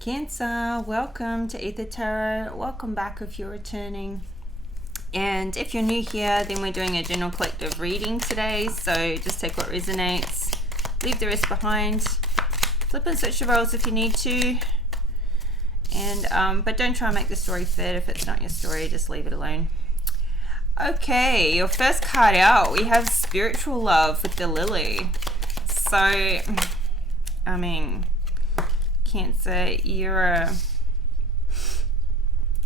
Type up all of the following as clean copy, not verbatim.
Cancer, welcome to Ether Tarot. Welcome back if you're returning. And if you're new here, then we're doing a general collective reading today. So just take what resonates, leave the rest behind. Flip and switch the roles if you need to. And but don't try and make the story fit. If it's not your story, just leave it alone. Okay, your first card out, we have Spiritual Love with the Lily. So, I mean, Cancer, you're a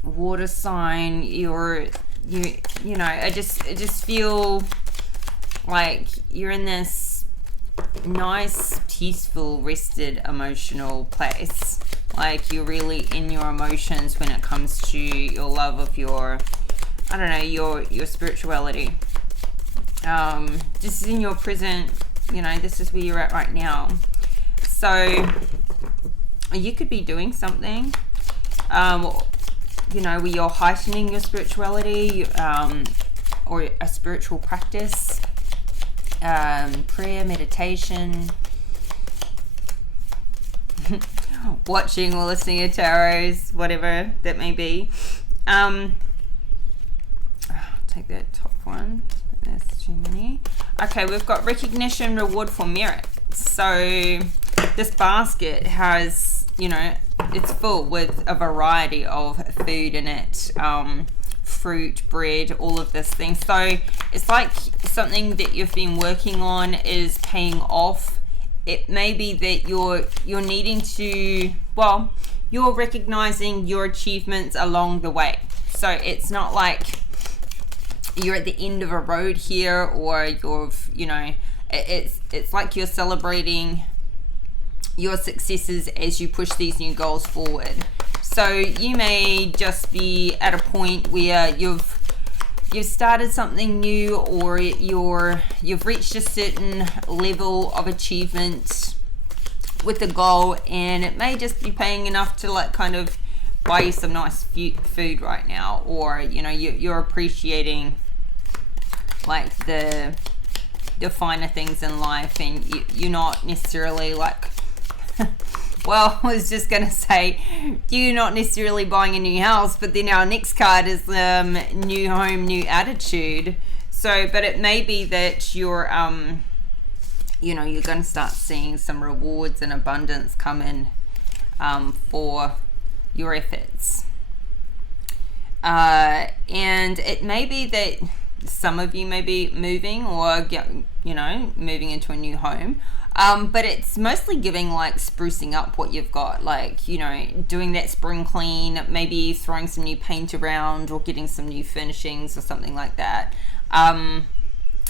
water sign. You know, I just feel like you're in this nice, peaceful, rested, emotional place. Like you're really in your emotions when it comes to your love of your, I don't know, your spirituality. Just in your present, you know, this is where you're at right now. So you could be doing something, you know, where you're heightening your spirituality, or a spiritual practice, prayer, meditation, watching or listening to tarots, whatever that may be. I'll take that top one. That's too many. Okay, we've got recognition, reward for merit. So this basket has, you know, it's full with a variety of food in it, fruit, bread, all of this thing. So it's like something that you've been working on is paying off. It may be that you're needing to, well, you're recognizing your achievements along the way. So it's not like you're at the end of a road here, or you've, you know, it's like you're celebrating your successes as you push these new goals forward. So you may just be at a point where you've started something new, or you've reached a certain level of achievement with the goal, and it may just be paying enough to like kind of buy you some nice food right now, or you know, you're appreciating like the finer things in life, and you're not necessarily like well, I was just gonna say you're not necessarily buying a new house, but then our next card is new home, new attitude. So but it may be that you're you know, you're going to start seeing some rewards and abundance come in for your efforts, and it may be that some of you may be moving, or you know, moving into a new home. But it's mostly giving like sprucing up what you've got, like, you know, doing that spring clean, maybe throwing some new paint around, or getting some new furnishings or something like that.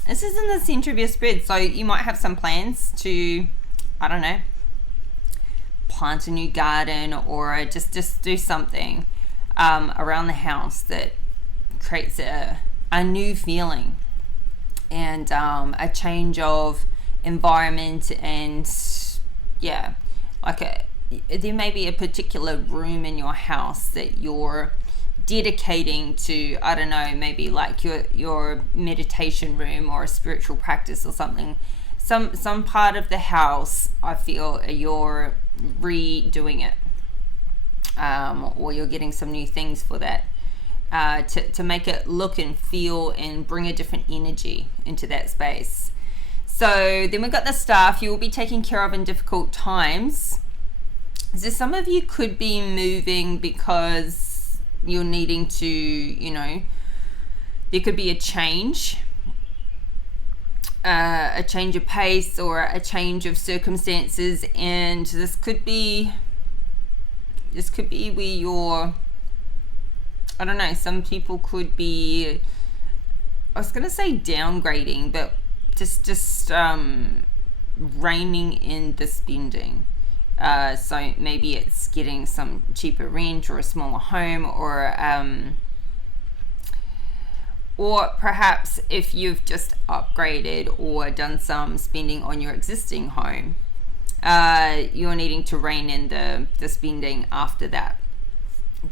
This is in the center of your spread, so you might have some plans to, I don't know, plant a new garden, or just do something around the house that creates a new feeling, and a change of environment. And yeah, like there may be a particular room in your house that you're dedicating to, I don't know, maybe like your meditation room, or a spiritual practice or something. Some part of the house, I feel you're redoing it, or you're getting some new things for that, to make it look and feel and bring a different energy into that space. So then we've got the staff. You will be taken care of in difficult times. So some of you could be moving because you're needing to, you know, there could be a change of pace, or a change of circumstances, and this could be where you're, I don't know, some people could be, I was going to say downgrading, but just reining in the spending. So maybe it's getting some cheaper rent, or a smaller home, or perhaps if you've just upgraded or done some spending on your existing home, you're needing to rein in the spending after that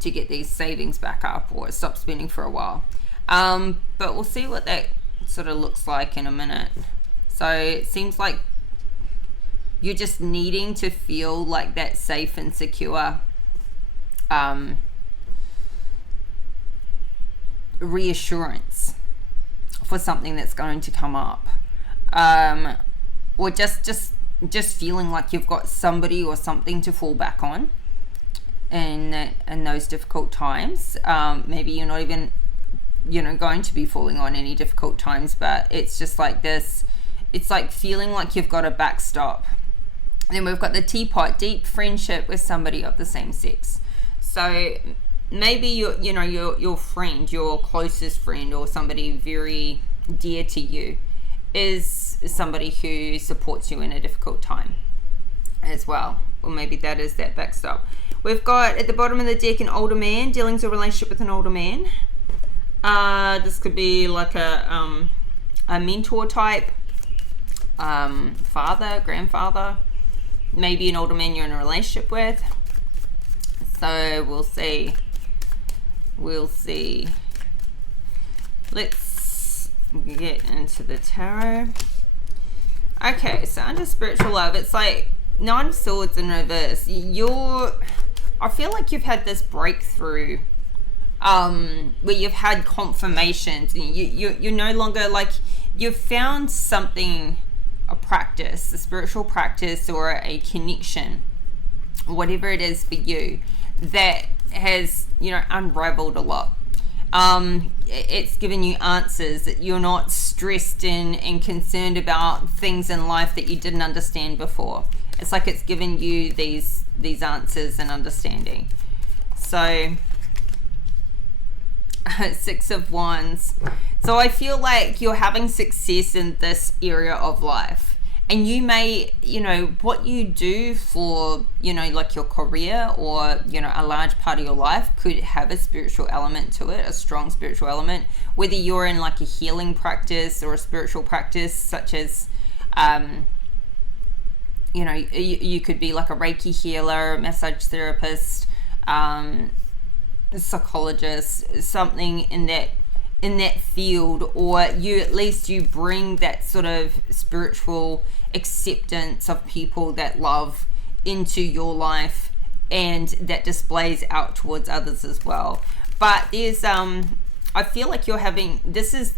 to get these savings back up, or stop spending for a while. But we'll see what that sort of looks like in a minute. So it seems like you're just needing to feel like that safe and secure reassurance for something that's going to come up, or just feeling like you've got somebody or something to fall back on in those difficult times. Maybe you're not even going to be falling on any difficult times, but it's just like this. It's like feeling like you've got a backstop. Then we've got the teapot, deep friendship with somebody of the same sex. So maybe your friend, your closest friend, or somebody very dear to you is somebody who supports you in a difficult time as well. Or maybe that is that backstop. We've got at the bottom of the deck an older man, dealings or relationship with an older man. This could be like a mentor type, father, grandfather, maybe an older man you're in a relationship with. So we'll see. Let's get into the tarot. Okay, so under spiritual love, it's like Nine of Swords in reverse. I feel like you've had this breakthrough, where you've had confirmations. You're no longer like, you've found something, a practice, a spiritual practice, or a connection, whatever it is for you, that has unraveled a lot. It's given you answers, that you're not stressed and concerned about things in life that you didn't understand before. It's like it's given you these answers and understanding. So Six of Wands. So I feel like you're having success in this area of life, and you may, what you do for, like your career, or, a large part of your life could have a spiritual element to it, a strong spiritual element, whether you're in like a healing practice or a spiritual practice, such as, you could be like a Reiki healer, massage therapist, psychologist, something in that field, or you bring that sort of spiritual acceptance of people that love into your life, and that displays out towards others as well. But there's I feel like you're having this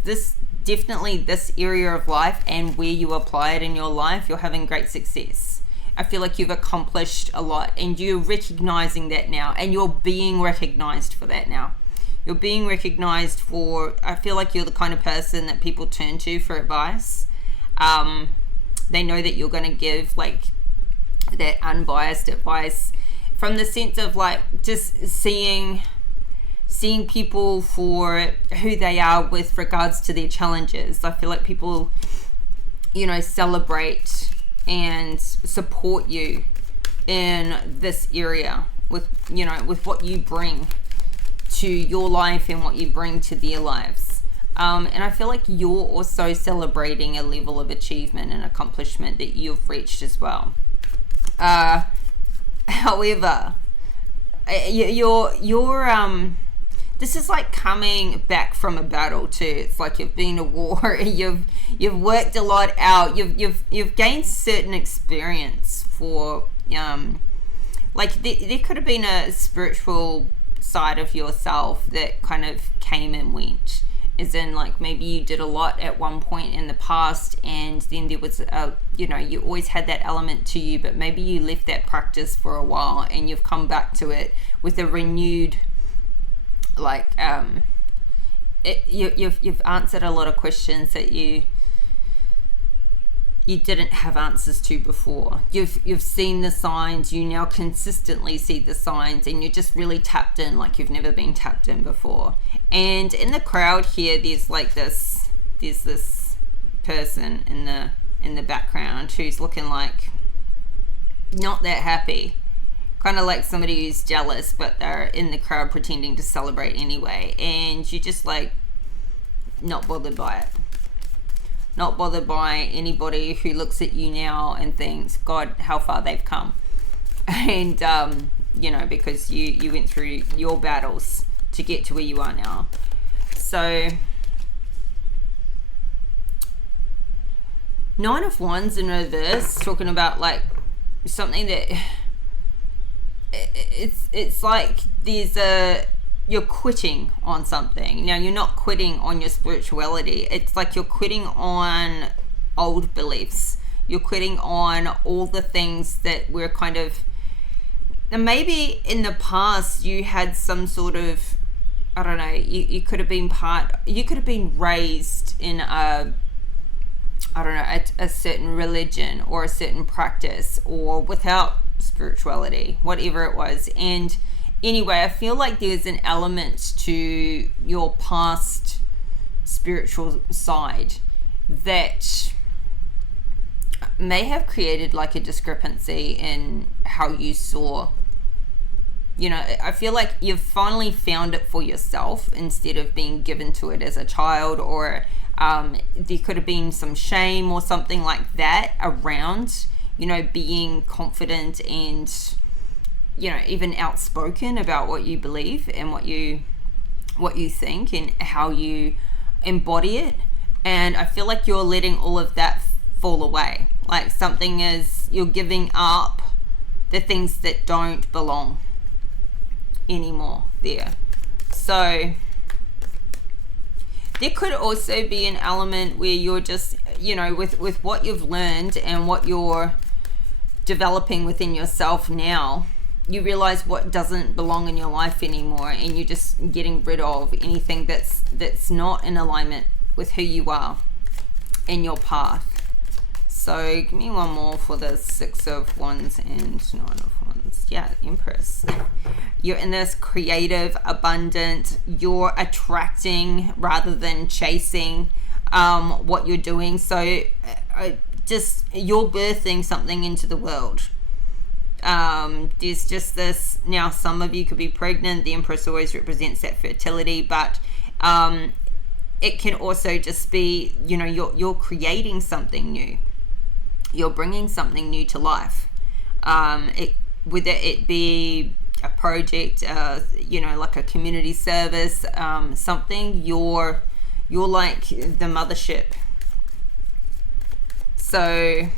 definitely this area of life, and where you apply it in your life, you're having great success. I feel like you've accomplished a lot, and you're recognizing that now, and you're being recognized for that now. You're being recognized for, I feel like you're the kind of person that people turn to for advice. They know that you're going to give like that unbiased advice, from the sense of like just seeing people for who they are with regards to their challenges. I feel like people, celebrate and support you in this area with what you bring to your life and what you bring to their lives. And I feel like you're also celebrating a level of achievement and accomplishment that you've reached as well. However, you're this is like coming back from a battle too. It's like you've been to war. You've worked a lot out. You've gained certain experience for like there could have been a spiritual side of yourself that kind of came and went, as in like maybe you did a lot at one point in the past, and then there was you always had that element to you, but maybe you left that practice for a while and you've come back to it with a renewed like you've answered a lot of questions that you didn't have answers to before. You've seen the signs. You now consistently see the signs, and you're just really tapped in like you've never been tapped in before. And in the crowd here, there's this person in the background who's looking like not that happy, kind of like somebody who's jealous, but they're in the crowd pretending to celebrate anyway, and you're just like not bothered by it. Not bothered by anybody who looks at you now and thinks, God, how far they've come. And, because you went through your battles to get to where you are now. So, Nine of Wands in reverse, talking about like something that it's like you're quitting on something. Now, you're not quitting on your spirituality. It's like you're quitting on old beliefs. You're quitting on all the things that were kind of, and maybe in the past you had some sort of, I don't know, you could have been raised in a certain religion or a certain practice, or without spirituality, whatever it was. And anyway, I feel like there's an element to your past spiritual side that may have created like a discrepancy in how you saw, I feel like you've finally found it for yourself instead of being given to it as a child, or there could have been some shame or something like that around, being confident and, even outspoken about what you believe and what you think and how you embody it. And I feel like you're letting all of that fall away. Like you're giving up the things that don't belong anymore there. So there could also be an element where you're just, with what you've learned and what you're developing within yourself now, you realize what doesn't belong in your life anymore, and you're just getting rid of anything that's not in alignment with who you are and your path. So give me one more for the 6 of Wands and 9 of Wands. Yeah, Empress. You're in this creative, abundant, you're attracting rather than chasing what you're doing. So you're birthing something into the world. There's just this, now some of you could be pregnant. The Empress always represents that fertility, but it can also just be, you're creating something new. You're bringing something new to life. Whether it be a project, like a community service, something, you're like the mothership. So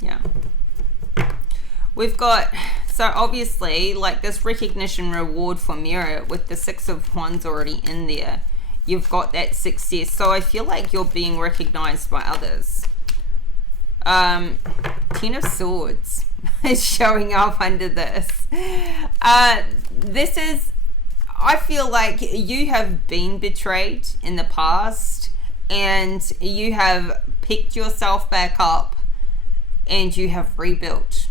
yeah, we've got, so obviously, like this recognition reward for Mirror with the 6 of Wands already in there, you've got that success. So I feel like you're being recognized by others. 10 of Swords is showing up under this. This is, I feel like you have been betrayed in the past, and you have picked yourself back up and you have rebuilt.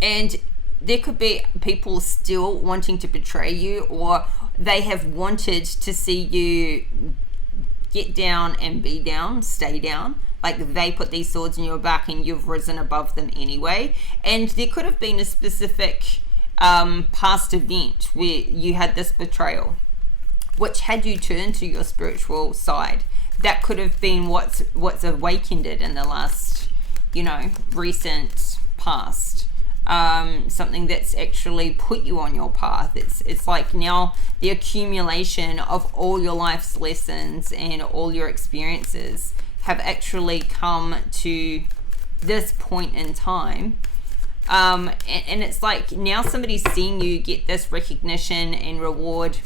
And there could be people still wanting to betray you, or they have wanted to see you get down and be down, stay down. Like they put these swords in your back and you've risen above them anyway. And there could have been a specific past event where you had this betrayal, which had you turn to your spiritual side. That could have been what's awakened it in the last, recent past. Something that's actually put you on your path. It's like now the accumulation of all your life's lessons and all your experiences have actually come to this point in time. And it's like now somebody's seeing you get this recognition and reward,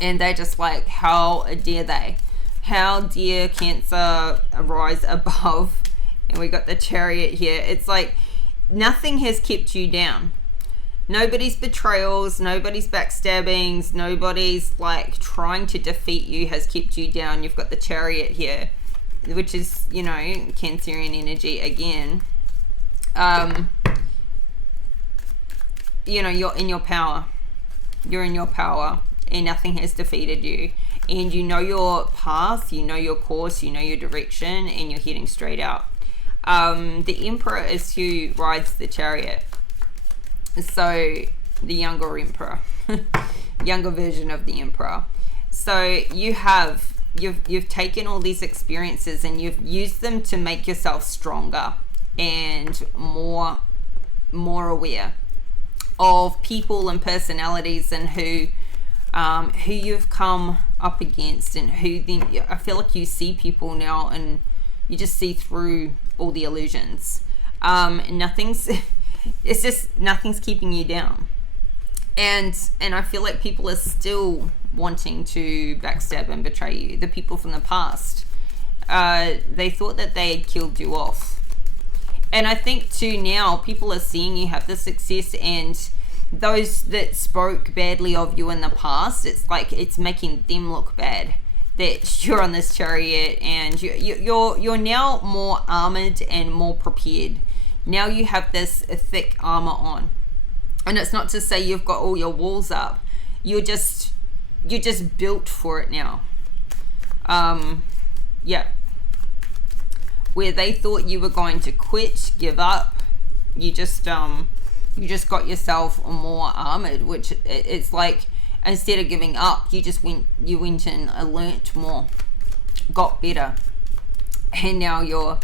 and they're just like, how dare they? How dare Cancer rise above? And we got the Chariot here. It's like nothing has kept you down. Nobody's betrayals, nobody's backstabbings, nobody's like trying to defeat you has kept you down. You've got the Chariot here, which is, Cancerian energy again. You're in your power. You're in your power, and nothing has defeated you. And you know your path, you know your course, you know your direction, and you're heading straight out. The Emperor is who rides the Chariot. So the younger Emperor, younger version of the Emperor. So you've taken all these experiences and you've used them to make yourself stronger and more aware of people and personalities, and who you've come up against, and I feel like you see people now and you just see through all the illusions. Nothing's it's just nothing's keeping you down. And I feel like people are still wanting to backstab and betray you. The people from the past, they thought that they had killed you off. And I think too now people are seeing you have the success, and those that spoke badly of you in the past, it's like it's making them look bad that you're on this chariot, and you're now more armored and more prepared. Now you have this thick armor on. And it's not to say you've got all your walls up. You're just built for it now. Yeah. Where they thought you were going to quit, give up, you just got yourself more armored, which it's like instead of giving up, you went and learnt more, got better, and now you're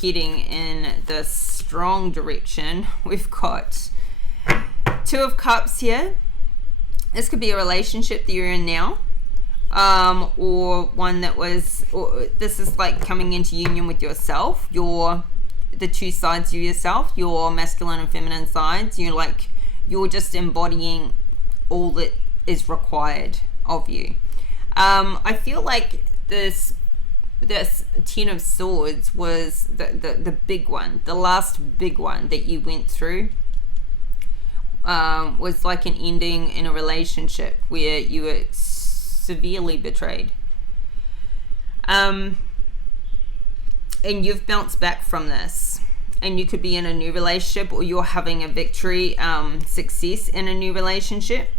heading in this strong direction. We've got Two of Cups here. This could be a relationship that you're in now, or one that was, or this is like coming into union with yourself, the two sides of yourself, your masculine and feminine sides. You're just embodying all that is required of you. I feel like this Ten of Swords was the big one, the last big one that you went through. Was like an ending in a relationship where you were severely betrayed. And you've bounced back from this. And you could be in a new relationship, or you're having a victory, success in a new relationship.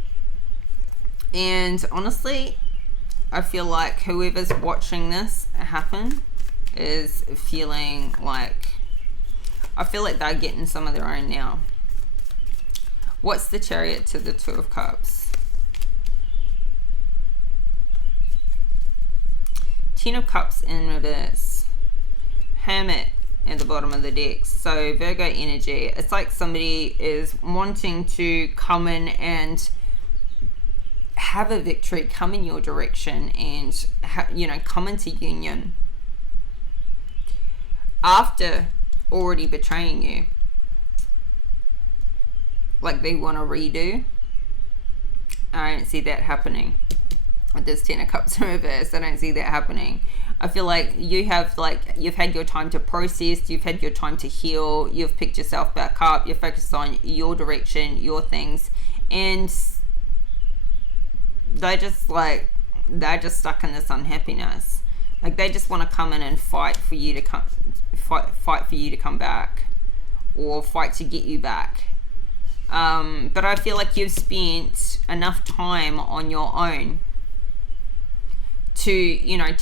And honestly, I feel like whoever's watching this happen is feeling like, I feel like they're getting some of their own now. What's the Chariot to the Two of Cups? Ten of Cups in reverse. Hermit at the bottom of the deck. So Virgo energy. It's like somebody is wanting to come in and have a victory, come in your direction, and come into union after already betraying you. Like they want to redo. I don't see that happening with this Ten of Cups in reverse. I don't see that happening. I feel like you've had your time to process, you've had your time to heal, you've picked yourself back up, you're focused on your direction, your things, and they're just stuck in this unhappiness. Like they just want to come in and fight for you to come back, or fight to get you back. But I feel like you've spent enough time on your own to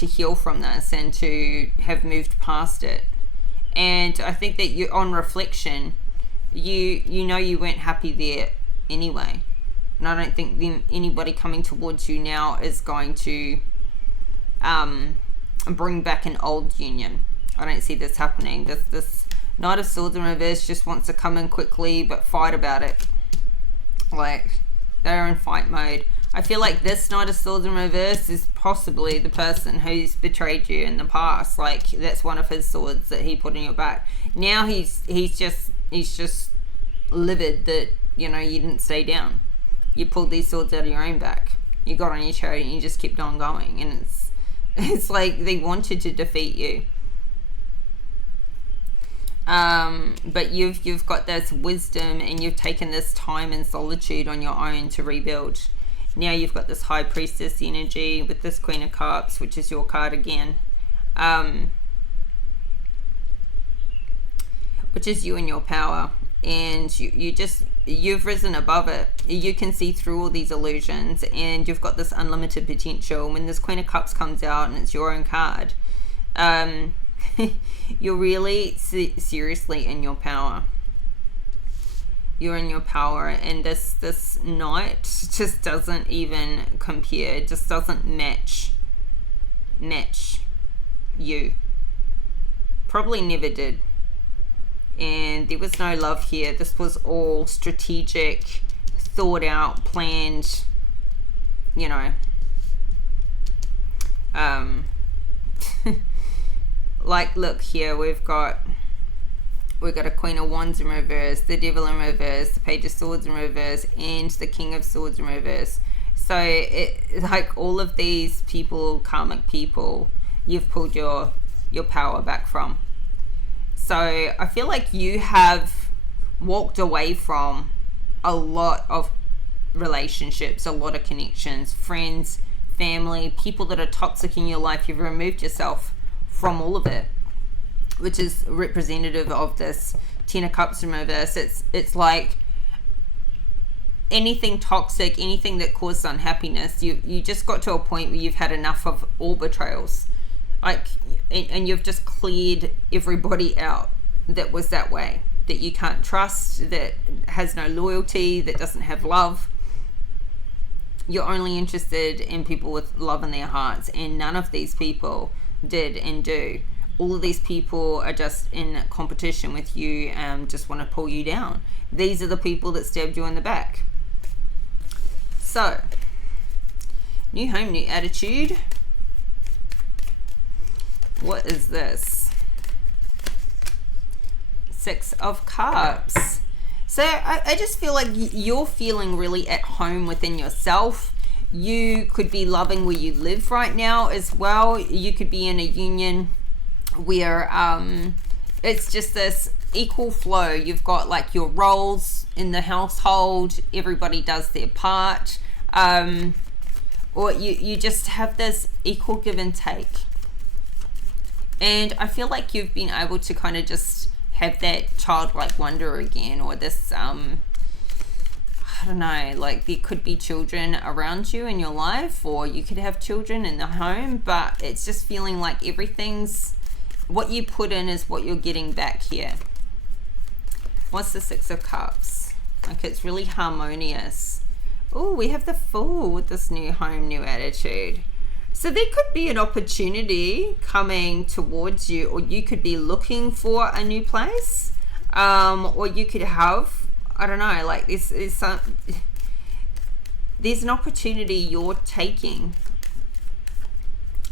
heal from this and to have moved past it. And I think that you, on reflection, you weren't happy there anyway. And I don't think anybody coming towards you now is going to bring back an old union. I don't see this happening. This Knight of Swords in reverse just wants to come in quickly but fight about it. Like they're in fight mode. I feel like this Knight of Swords in reverse is possibly the person who's betrayed you in the past. Like that's one of his swords that he put in your back. Now he's just livid that you didn't stay down. You pulled these swords out of your own back. You got on your chariot and you just kept on going, and it's like they wanted to defeat you. But you've got this wisdom, and you've taken this time and solitude on your own to rebuild. Now you've got this High Priestess energy with this Queen of Cups, which is your card again, which is you and your power, and you've risen above it. You can see through all these illusions, and you've got this unlimited potential. When this Queen of Cups comes out and it's your own card, you're really seriously in your power. You're in your power, and this Knight just doesn't even compare. It just doesn't match you. Probably never did. And there was no love here. This was all strategic, thought out, planned, like look here, we've got We've got a Queen of Wands in reverse, the Devil in reverse, the Page of Swords in reverse, and the King of Swords in reverse. So, like all of these people, karmic people, you've pulled your power back from. So, I feel like you have walked away from a lot of relationships, a lot of connections, friends, family, people that are toxic in your life. You've removed yourself from all of it, which is representative of this Ten of Cups in reverse. It's like anything toxic, anything that caused unhappiness, you just got to a point where you've had enough of all betrayals, like, and you've just cleared everybody out that was that way, that you can't trust, that has no loyalty, that doesn't have love. You're only interested in people with love in their hearts, and none of these people did and do. All of these people are just in competition with you and just want to pull you down. These are the people that stabbed you in the back. So, new home, new attitude. What is this? Six of Cups. So I just feel like you're feeling really at home within yourself. You could be loving where you live right now as well. You could be in a union where it's just this equal flow. You've got like your roles in the household, everybody does their part, or you just have this equal give and take. And I feel like you've been able to kind of just have that childlike wonder again, or this I don't know, like there could be children around you in your life, or you could have children in the home, but it's just feeling like everything's, what you put in is what you're getting back here. What's the Six of Cups? Like, it's really harmonious. Oh, we have the Fool with this new home, new attitude. So there could be an opportunity coming towards you, or you could be looking for a new place, or you could have, I don't know, like there's an opportunity you're taking.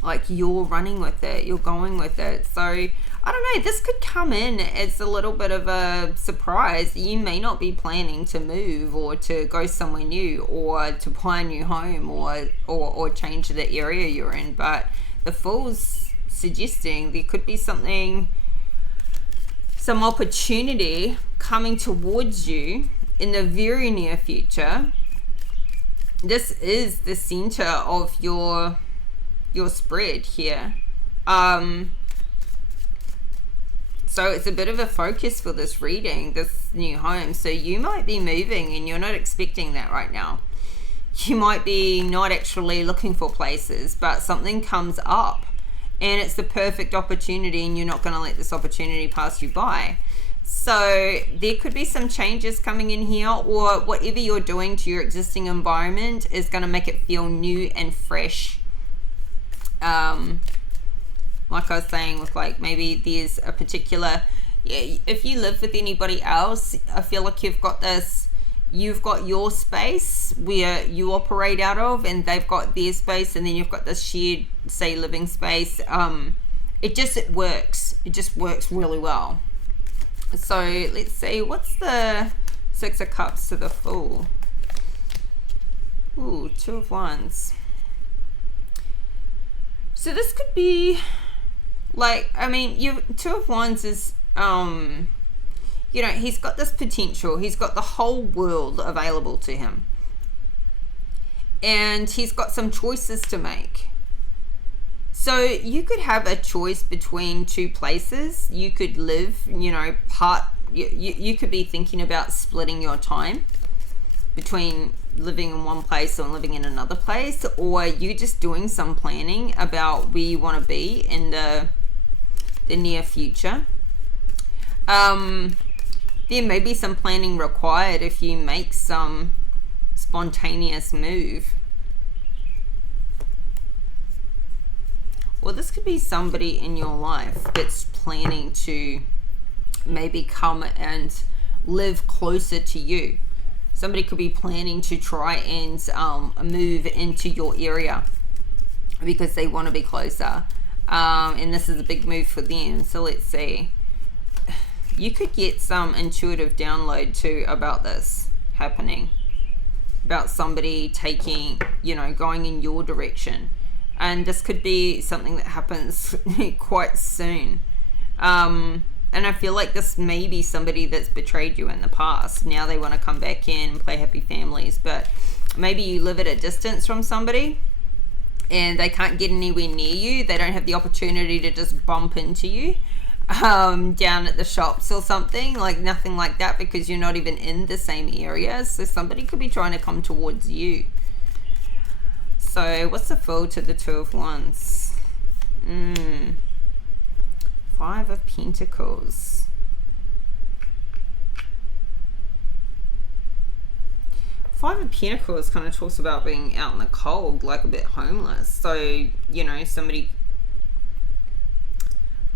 Like, you're running with it, you're going with it. So, I don't know, this could come in as a little bit of a surprise. You may not be planning to move or to go somewhere new or to buy a new home or change the area you're in. But the Fool's suggesting there could be some opportunity coming towards you in the very near future. This is the center of your spread here. So it's a bit of a focus for this reading, this new home. So you might be moving and you're not expecting that right now. You might be not actually looking for places, but something comes up and it's the perfect opportunity, and you're not going to let this opportunity pass you by. So there could be some changes coming in here, or whatever you're doing to your existing environment is going to make it feel new and fresh. Like I was saying, with like maybe there's a particular, if you live with anybody else, I feel like you've got your space where you operate out of, and they've got their space, and then you've got this shared, say, living space. It works really well. So let's see, what's the Six of Cups to the Fool? Ooh, Two of Wands. So this could be like, I mean, Two of Wands is, he's got this potential. He's got the whole world available to him. And he's got some choices to make. So you could have a choice between two places. You could live, you could be thinking about splitting your time between living in one place or living in another place, or you just doing some planning about where you want to be in the near future. There may be some planning required if you make some spontaneous move. Well, this could be somebody in your life that's planning to maybe come and live closer to you. Somebody could be planning to try and move into your area because they want to be closer. And this is a big move for them. So let's see. You could get some intuitive download too about this happening, about somebody taking, going in your direction. And this could be something that happens quite soon. And I feel like this may be somebody that's betrayed you in the past. Now they want to come back in and play happy families. But maybe you live at a distance from somebody and they can't get anywhere near you. They don't have the opportunity to just bump into you down at the shops or something. Like nothing like that, because you're not even in the same area. So somebody could be trying to come towards you. So what's the fool to the Two of Wands? 5 of Pentacles. 5 of Pentacles kind of talks about being out in the cold, like a bit homeless. So, somebody...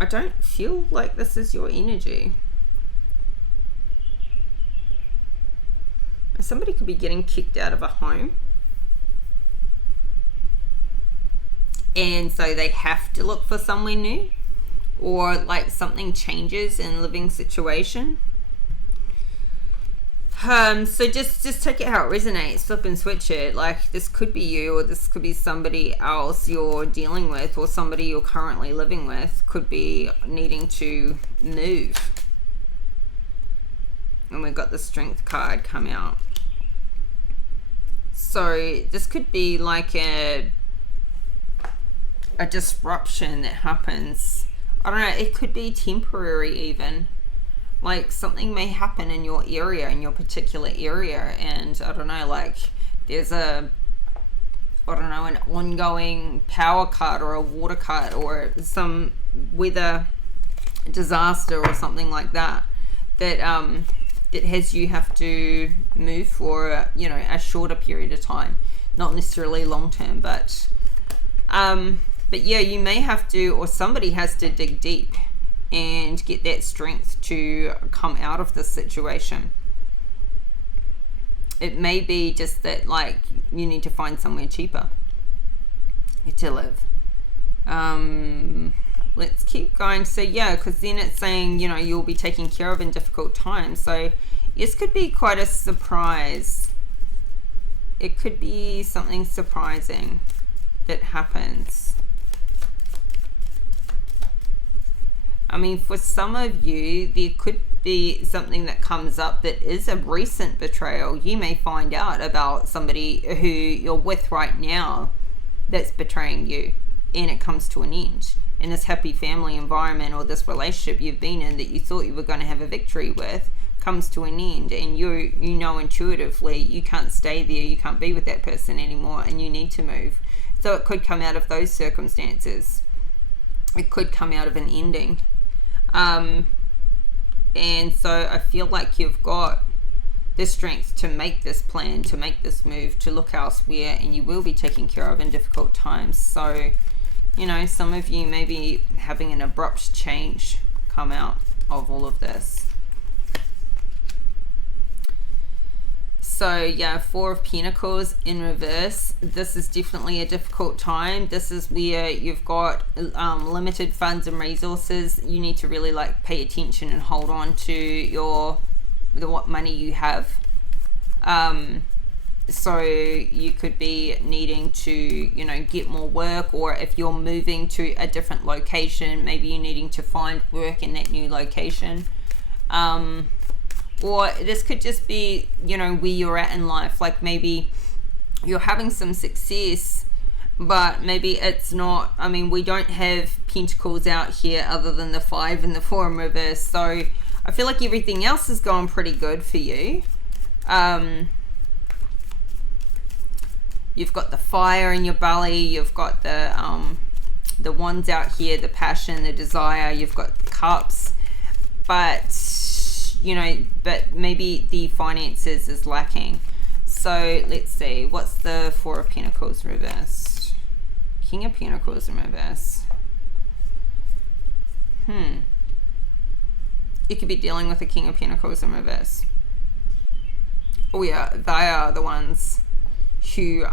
I don't feel like this is your energy. Somebody could be getting kicked out of a home. And so they have to look for somewhere new. Or like something changes in living situation. So just take it how it resonates. Flip and switch it. Like this could be you, or this could be somebody else you're dealing with, or somebody you're currently living with could be needing to move. And we've got the Strength card come out. So this could be like a disruption that happens. I don't know, it could be temporary even. Like something may happen in your area, in your particular area, and I don't know, like there's an ongoing power cut or a water cut or some weather disaster or something like that that has you have to move for a shorter period of time, not necessarily long term, but yeah, you may have to, or somebody has to dig deep and get that strength to come out of this situation. It may be just that like you need to find somewhere cheaper to live. Let's keep going. So yeah, because then it's saying you'll be taken care of in difficult times. So this could be quite a surprise. It could be something surprising that happens. I mean, for some of you, there could be something that comes up that is a recent betrayal. You may find out about somebody who you're with right now that's betraying you, and it comes to an end. In this happy family environment or this relationship you've been in that you thought you were going to have a victory with comes to an end, and you know intuitively you can't stay there, you can't be with that person anymore, and you need to move. So it could come out of those circumstances. It could come out of an ending. And so I feel like you've got the strength to make this plan, to make this move, to look elsewhere, and you will be taken care of in difficult times. So, some of you may be having an abrupt change come out of all of this. So yeah, 4 of Pentacles in reverse. This is definitely a difficult time. This is where you've got limited funds and resources. You need to really pay attention and hold on to what money you have. So you could be needing to get more work, or if you're moving to a different location, maybe you're needing to find work in that new location. Or this could just be, where you're at in life. Like maybe you're having some success, but maybe it's not. I mean, we don't have Pentacles out here other than the 5 and the 4 in reverse. So I feel like everything else is going pretty good for you. You've got the fire in your belly. You've got the wands out here, the passion, the desire. You've got cups. But but maybe the finances is lacking. So let's see, what's the 4 of Pentacles reversed? King of Pentacles in reverse. You could be dealing with the King of Pentacles in reverse. Oh yeah, they are the ones who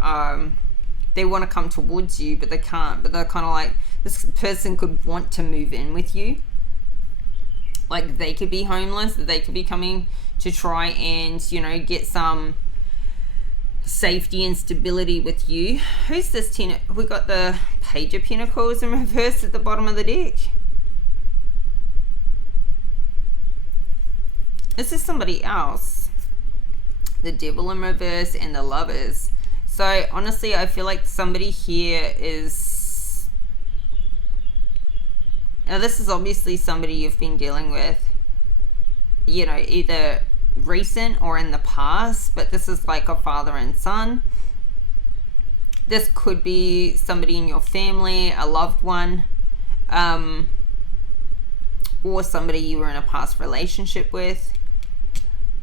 they want to come towards you, but they can't. But they're kind of like, this person could want to move in with you, like they could be homeless, they could be coming to try and, you know, get some safety and stability with you. Who's this 10? We got the Page of Pentacles in reverse at the bottom of the deck. Is this somebody else? The Devil in reverse and the Lovers. So honestly, I feel like somebody here is... Now this is obviously somebody you've been dealing with, you know, either recent or in the past, but this is like a father and son. This could be somebody in your family, a loved one, or somebody you were in a past relationship with.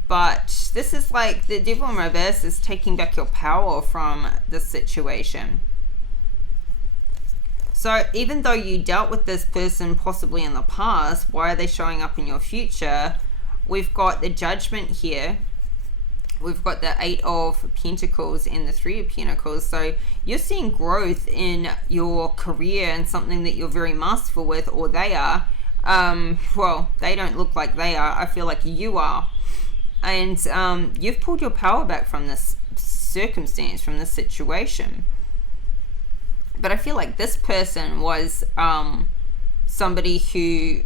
But this is like the Devil in reverse is taking back your power from this situation. So even though you dealt with this person possibly in the past, why are they showing up in your future? We've got the Judgment here. We've got the 8 of Pentacles and the 3 of Pentacles. So you're seeing growth in your career and something that you're very masterful with, or they are. Well, they don't look like they are. I feel like you are. And you've pulled your power back from this circumstance, from this situation. But I feel like this person was somebody who,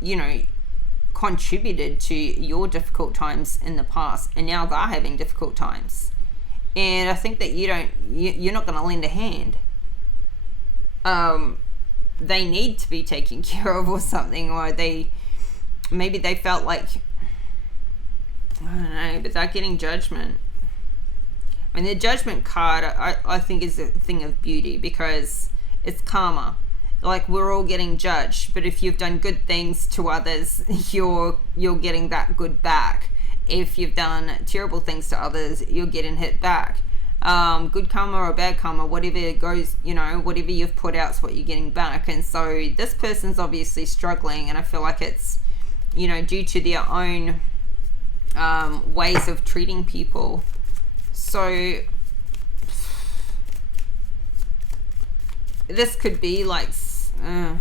you know, contributed to your difficult times in the past, and now they're having difficult times. And I think that you're not going to lend a hand. They need to be taken care of or something, or maybe they felt like, I don't know, but they're getting Judgment. I mean, the Judgment card, I think, is a thing of beauty, because it's karma. Like, we're all getting judged, but if you've done good things to others, you're getting that good back. If you've done terrible things to others, you're getting hit back. Good karma or bad karma, whatever it goes, you know, whatever you've put out is what you're getting back. And so this person's obviously struggling, and I feel like it's, you know, due to their own ways of treating people. So this could be like, I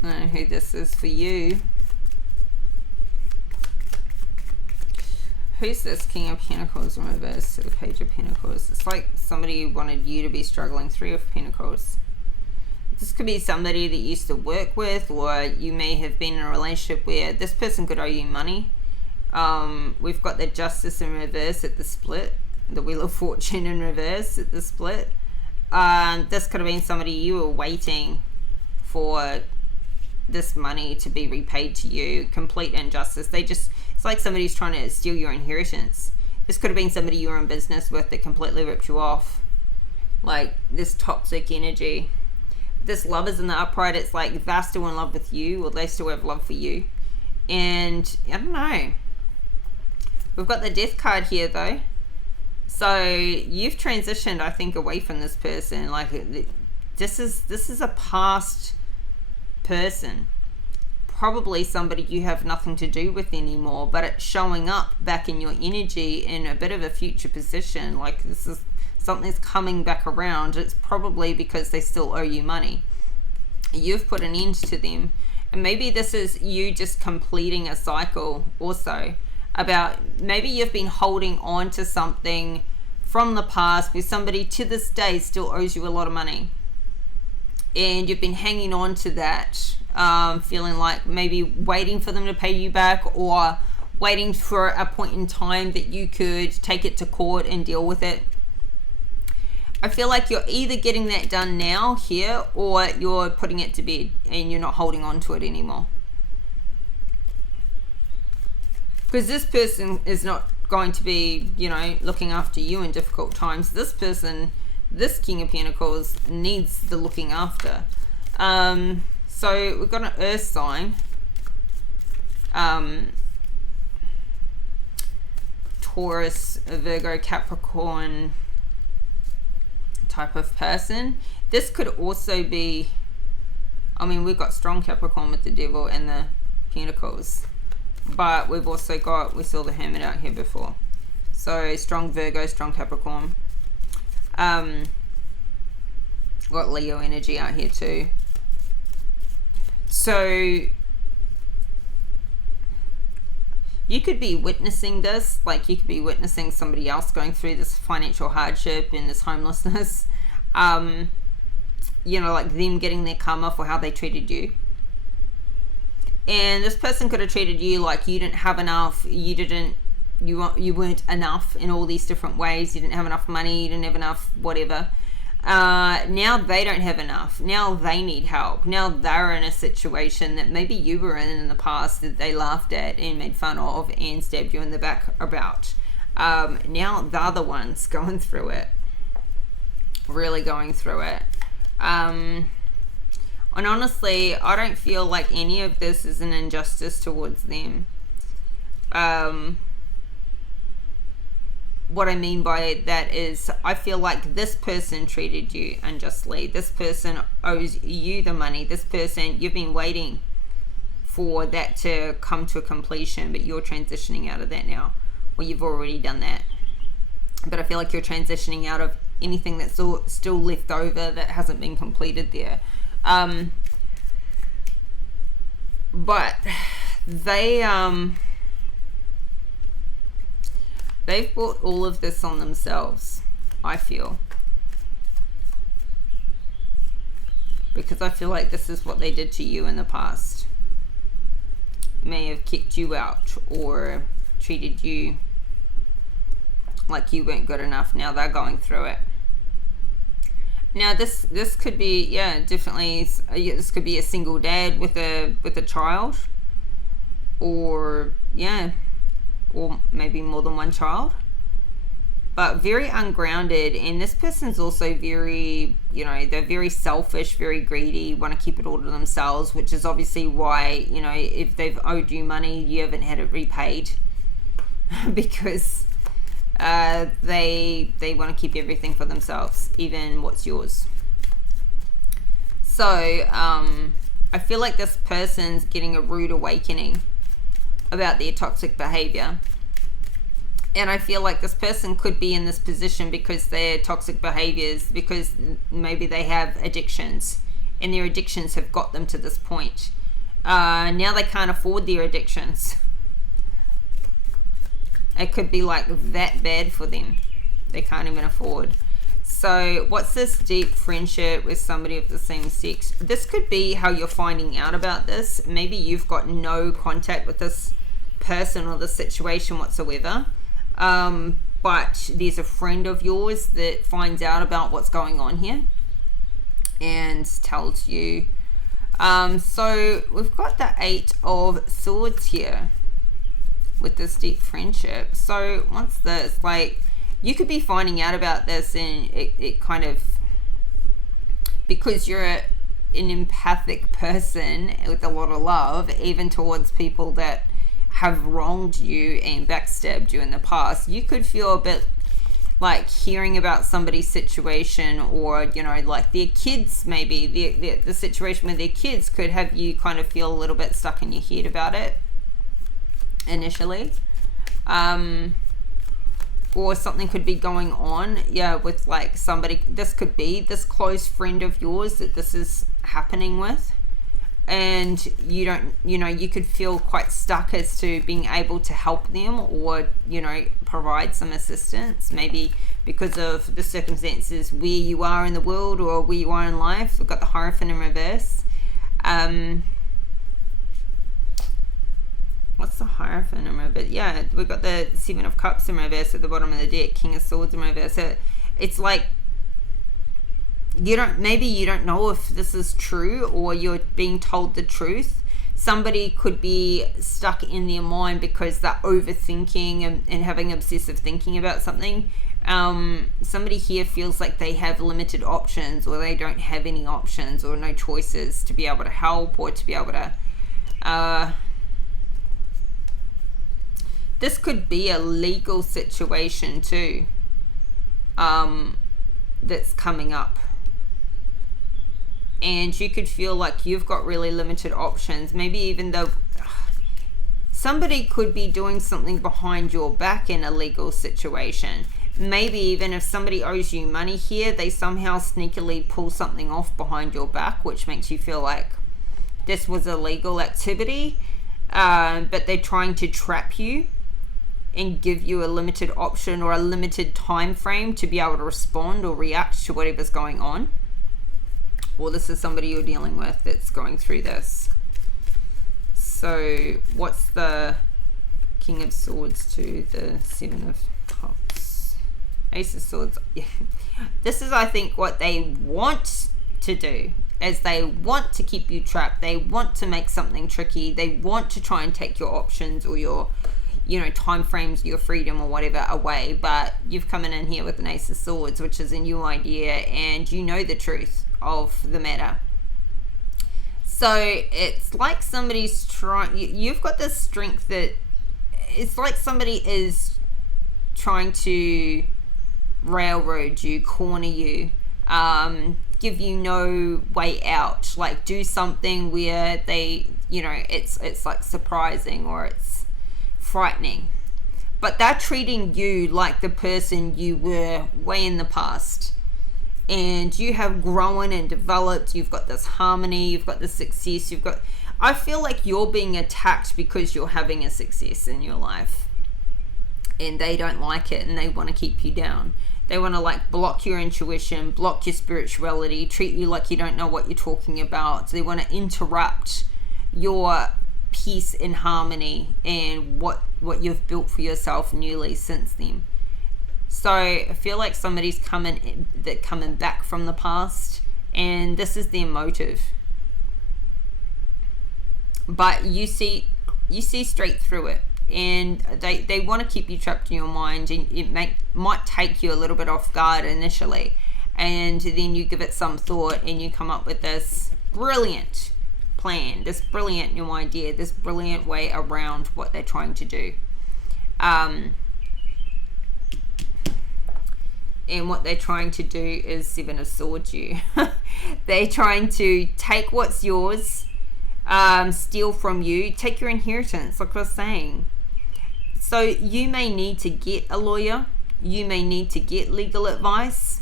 don't know who this is for you. Who's this King of Pentacles in reverse to the Page of Pentacles? It's like somebody wanted you to be struggling. 3 of Pentacles. This could be somebody that you used to work with, or you may have been in a relationship where this person could owe you money. We've got the Justice in reverse at the split. The Wheel of Fortune in reverse at the split. This could have been somebody you were waiting for this money to be repaid to you. Complete injustice. It's like somebody's trying to steal your inheritance. This could have been somebody you were in business with that completely ripped you off. Like this toxic energy. This Lovers in the upright, it's like they're still in love with you, or they still have love for you. And I don't know. We've got the Death card here though. So you've transitioned, I think, away from this person. Like this is a past person. Probably somebody you have nothing to do with anymore, but it's showing up back in your energy in a bit of a future position. Like this is something's coming back around. It's probably because they still owe you money. You've put an end to them. And maybe this is you just completing a cycle also. About maybe you've been holding on to something from the past where somebody to this day still owes you a lot of money. And you've been hanging on to that, feeling like maybe waiting for them to pay you back, or waiting for a point in time that you could take it to court and deal with it. I feel like you're either getting that done now here, or you're putting it to bed and you're not holding on to it anymore. Because this person is not going to be, you know, looking after you in difficult times. This person, this King of Pentacles, needs the looking after. So we've got an earth sign. Taurus, Virgo, Capricorn type of person. This could also be, I mean, we've got strong Capricorn with the Devil and the Pentacles. But we've also got, we saw the Hermit out here before. So strong Virgo, strong Capricorn. Got Leo energy out here too. So you could be witnessing this, like you could be witnessing somebody else going through this financial hardship and this homelessness, you know, like them getting their karma for how they treated you. And this person could have treated you like you didn't have enough, you weren't enough in all these different ways, you didn't have enough money, you didn't have enough whatever. Now they don't have enough. Now they need help. Now they're in a situation that maybe you were in the past that they laughed at and made fun of and stabbed you in the back about. Now they're the ones going through it. Really going through it. And honestly, I don't feel like any of this is an injustice towards them. What I mean by that is I feel like this person treated you unjustly. This person owes you the money. This person, you've been waiting for that to come to a completion, but you're transitioning out of that now, or you've already done that. But I feel like you're transitioning out of anything that's still left over that hasn't been completed there. But they've brought all of this on themselves, I feel. Because I feel like this is what they did to you in the past. May have kicked you out or treated you like you weren't good enough. Now they're going through it. Now this could be, yeah, definitely, this could be a single dad with a child, or yeah, or maybe more than one child, but very ungrounded. And this person's also very, you know, they're very selfish, very greedy, want to keep it all to themselves, which is obviously why, you know, if they've owed you money, you haven't had it repaid because they want to keep everything for themselves, even what's yours. So I feel like this person's getting a rude awakening about their toxic behavior. And I feel like this person could be in this position because their toxic behaviors, because maybe they have addictions and their addictions have got them to this point. Now they can't afford their addictions. It could be like that bad for them. They can't even afford. So what's this deep friendship with somebody of the same sex? This could be how you're finding out about this. Maybe you've got no contact with this person or the situation whatsoever. But there's a friend of yours that finds out about what's going on here and tells you. So we've got the 8 of Swords here with this deep friendship. So what's this? Like, you could be finding out about this and it kind of, because you're an empathic person with a lot of love, even towards people that have wronged you and backstabbed you in the past, you could feel a bit like hearing about somebody's situation, or, you know, like their kids, maybe the situation with their kids could have you kind of feel a little bit stuck in your head about it initially. Or something could be going on, yeah, with like somebody. This could be this close friend of yours that this is happening with, and you don't, you know, you could feel quite stuck as to being able to help them, or, you know, provide some assistance, maybe because of the circumstances where you are in the world or where you are in life. We've got the Hierophant in reverse. What's the Hierophant in reverse? Yeah, we've got the 7 of Cups in reverse at the bottom of the deck, King of Swords in reverse. So it's like you don't know if this is true, or you're being told the truth. Somebody could be stuck in their mind because they're overthinking and having obsessive thinking about something. Somebody here feels like they have limited options, or they don't have any options or no choices to be able to help, or to be able to this could be a legal situation too, that's coming up. And you could feel like you've got really limited options. Maybe even though somebody could be doing something behind your back in a legal situation. Maybe even if somebody owes you money here, they somehow sneakily pull something off behind your back, which makes you feel like this was illegal activity, but they're trying to trap you and give you a limited option or a limited time frame to be able to respond or react to whatever's going on. Or this is somebody you're dealing with that's going through this. So what's the King of Swords to the Seven of Cups? Ace of Swords. Yeah. This is, I think, what they want to do, is they want to keep you trapped. They want to make something tricky. They want to try and take your options or your, time frames, your freedom or whatever away. But you've come in here with an Ace of Swords, which is a new idea, and you know the truth of the matter. So it's like somebody's you've got this strength that it's like somebody is trying to railroad you, corner you, give you no way out, like do something where they, it's like surprising or it's frightening, but they're treating you like the person you were way in the past, and you have grown and developed. You've got this harmony, you've got this success, I feel like you're being attacked because you're having a success in your life, and they don't like it, and they want to keep you down. They want to block your intuition, block your spirituality, treat you like you don't know what you're talking about. They want to interrupt your peace and harmony and what you've built for yourself newly since then. So I feel like somebody's coming back from the past, and this is their motive. But you see straight through it. And they want to keep you trapped in your mind, and it might take you a little bit off guard initially, and then you give it some thought and you come up with this brilliant plan, this brilliant new idea, this brilliant way around what they're trying to do. And what they're trying to do is Seven of Swords you. They're trying to take what's yours, steal from you, take your inheritance, like I was saying. So you may need to get a lawyer, you may need to get legal advice,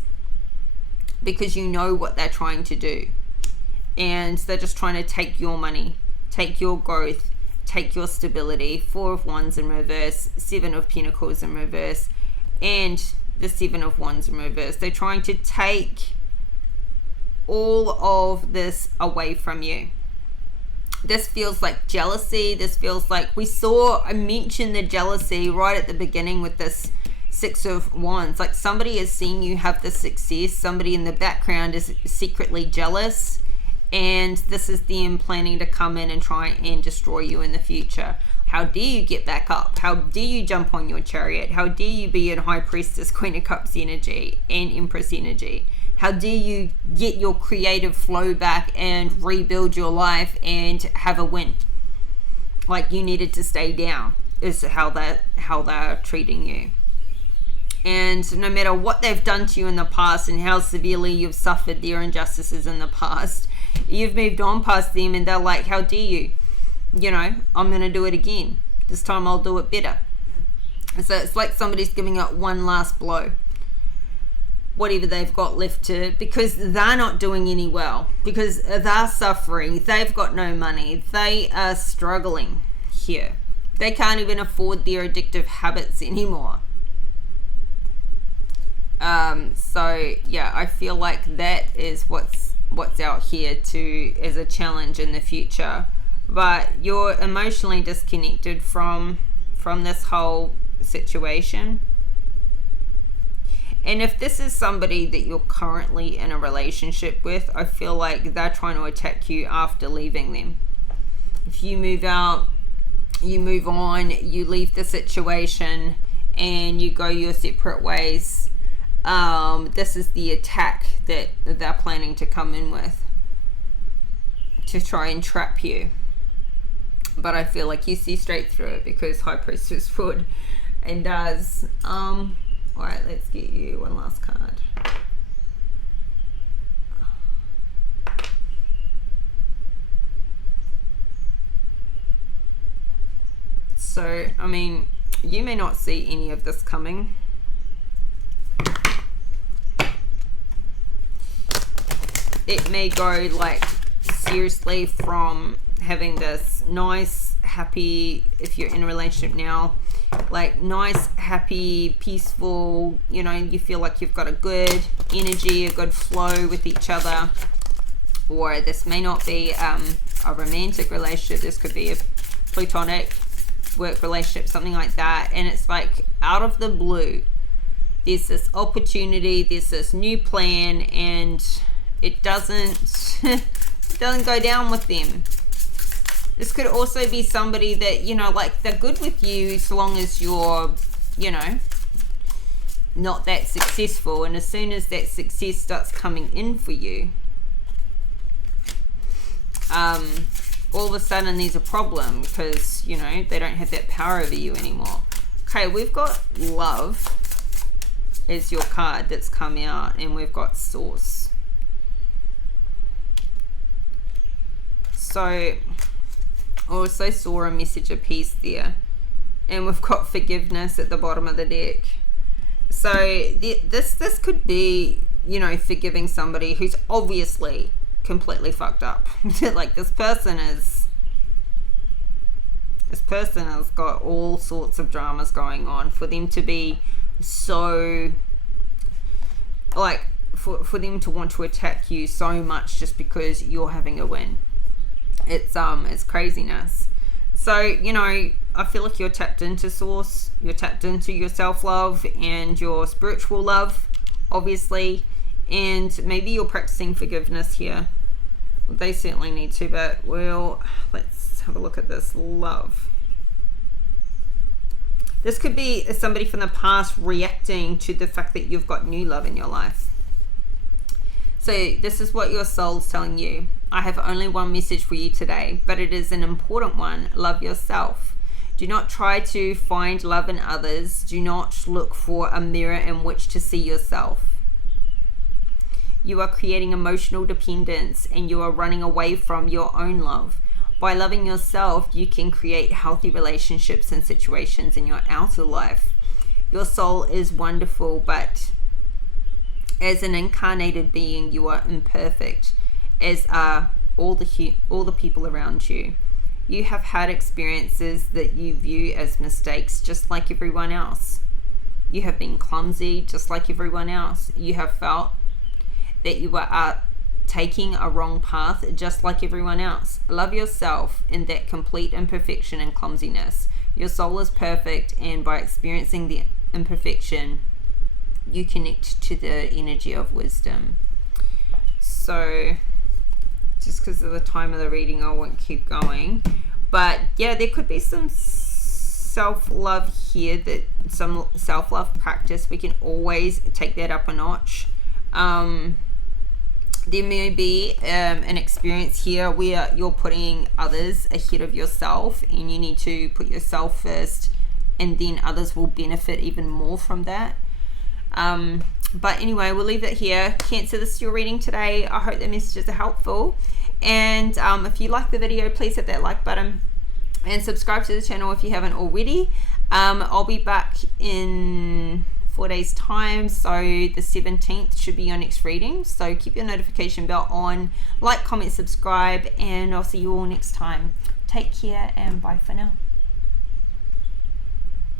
because you know what they're trying to do, and they're just trying to take your money, take your growth, take your stability. Four of Wands in reverse, Seven of Pentacles in reverse, and the Seven of Wands in reverse. They're trying to take all of this away from you. This feels like jealousy. This feels like I mentioned the jealousy right at the beginning with this Six of Wands. Like somebody is seeing you have this success. Somebody in the background is secretly jealous, and this is them planning to come in and try and destroy you in the future. How dare you get back up? How dare you jump on your chariot? How dare you be in High Priestess, Queen of Cups energy and Empress energy? How dare you get your creative flow back and rebuild your life and have a win? Like you needed to stay down is how they're treating you. And no matter what they've done to you in the past and how severely you've suffered their injustices in the past, you've moved on past them, and they're like, how dare you? I'm going to do it again. This time I'll do it better. And so it's like somebody's giving it one last blow, whatever they've got left to, because they're not doing any well, because they're suffering, they've got no money, they are struggling here. They can't even afford their addictive habits anymore. So yeah, I feel like that is what's out here as a challenge in the future. But you're emotionally disconnected from this whole situation. And if this is somebody that you're currently in a relationship with, I feel like they're trying to attack you after leaving them. If you move out, you move on, you leave the situation, and you go your separate ways, this is the attack that they're planning to come in with to try and trap you. But I feel like you see straight through it, because High Priestess would and does. Alright, let's get you one last card. So, I mean, you may not see any of this coming. It may go like seriously from having this nice, happy, if you're in a relationship now, like nice, happy, peaceful, you know, you feel like you've got a good energy, a good flow with each other. Or this may not be a romantic relationship. This could be a platonic work relationship, something like that. And it's like out of the blue, there's this opportunity, there's this new plan, and it doesn't go down with them. This could also be somebody that, you know, like they're good with you as long as you're, you know, not that successful. And as soon as that success starts coming in for you, all of a sudden there's a problem because, you know, they don't have that power over you anymore. Okay, we've got love as your card that's come out, and we've got source. So also saw a message of peace there, and we've got forgiveness at the bottom of the deck. So this could be, you know, forgiving somebody who's obviously completely fucked up. Like this person has got all sorts of dramas going on. For them to be so, like, for them to want to attack you so much just because you're having a win, it's craziness. So, you know, I feel like you're tapped into source, you're tapped into your self-love and your spiritual love, obviously, and maybe you're practicing forgiveness here. Well, they certainly need to, but well, let's have a look at this love. This could be somebody from the past reacting to the fact that you've got new love in your life. So this is what your soul's telling you. I have only one message for you today, but it is an important one. Love yourself. Do not try to find love in others. Do not look for a mirror in which to see yourself. You are creating emotional dependence and you are running away from your own love. By loving yourself, you can create healthy relationships and situations in your outer life. Your soul is wonderful, but as an incarnated being, you are imperfect, as are all the people around you. You have had experiences that you view as mistakes, just like everyone else. You have been clumsy, just like everyone else. You have felt that you are taking a wrong path, just like everyone else. Love yourself in that complete imperfection and clumsiness. Your soul is perfect, and by experiencing the imperfection, you connect to the energy of wisdom. So just because of the time of the reading, I won't keep going, but yeah, there could be some self-love here, that some self-love practice. We can always take that up a notch. There may be an experience here where you're putting others ahead of yourself, and you need to put yourself first, and then others will benefit even more from that. But anyway, we'll leave it here. Cancer, this is your reading today. I hope the messages are helpful. And if you like the video, please hit that like button and subscribe to the channel if you haven't already. I'll be back in 4 days time, so the 17th should be your next reading. So keep your notification bell on, like, comment, subscribe, and I'll see you all next time. Take care and bye for now.